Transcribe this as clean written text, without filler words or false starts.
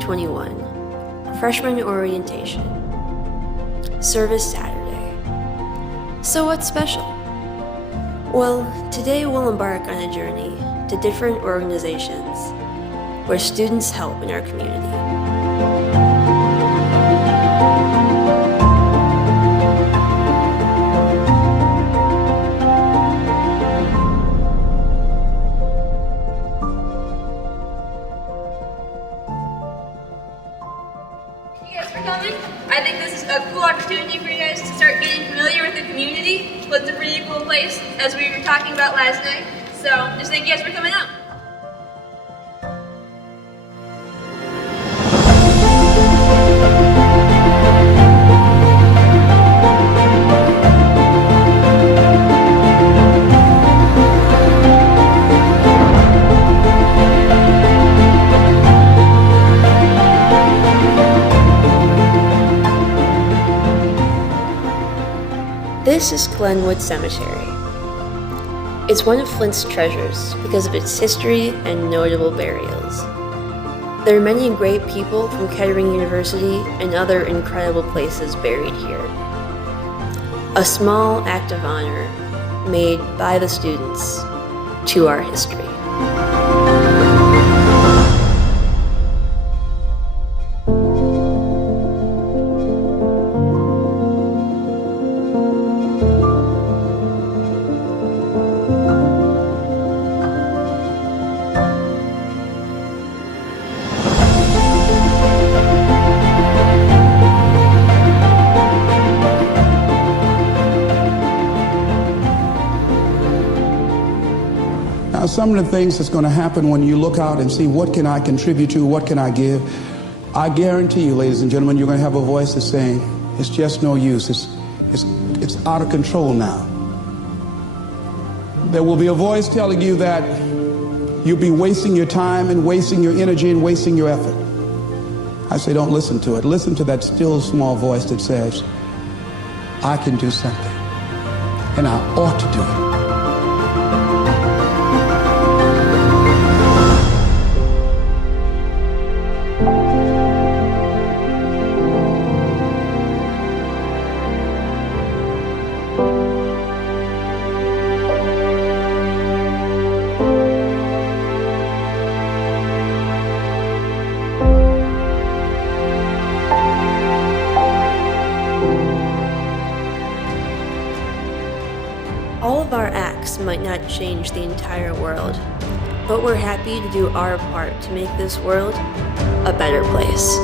2021, Freshman Orientation, Service Saturday. So what's special? Well, today we'll embark on a journey to different organizations where students help in our community. I think this is a cool opportunity for you guys to start getting familiar with the community. It's a pretty cool place, as we were talking about last night. So just thank you guys for coming out. This is Glenwood Cemetery. It's one of Flint's treasures because of its history and notable burials. There are many great people from Kettering University and other incredible places buried here. A small act of honor made by the students to our history. Now, some of the things that's going to happen when you look out and see what can I contribute to, what can I give, I guarantee you, ladies and gentlemen, you're going to have a voice that's saying, it's just no use, it's out of control now. There will be a voice telling you that you'll be wasting your time and wasting your energy and wasting your effort. I say don't listen to it. Listen to that still small voice that says, I can do something, and I ought to do it. All of our acts might not change the entire world, but we're happy to do our part to make this world a better place.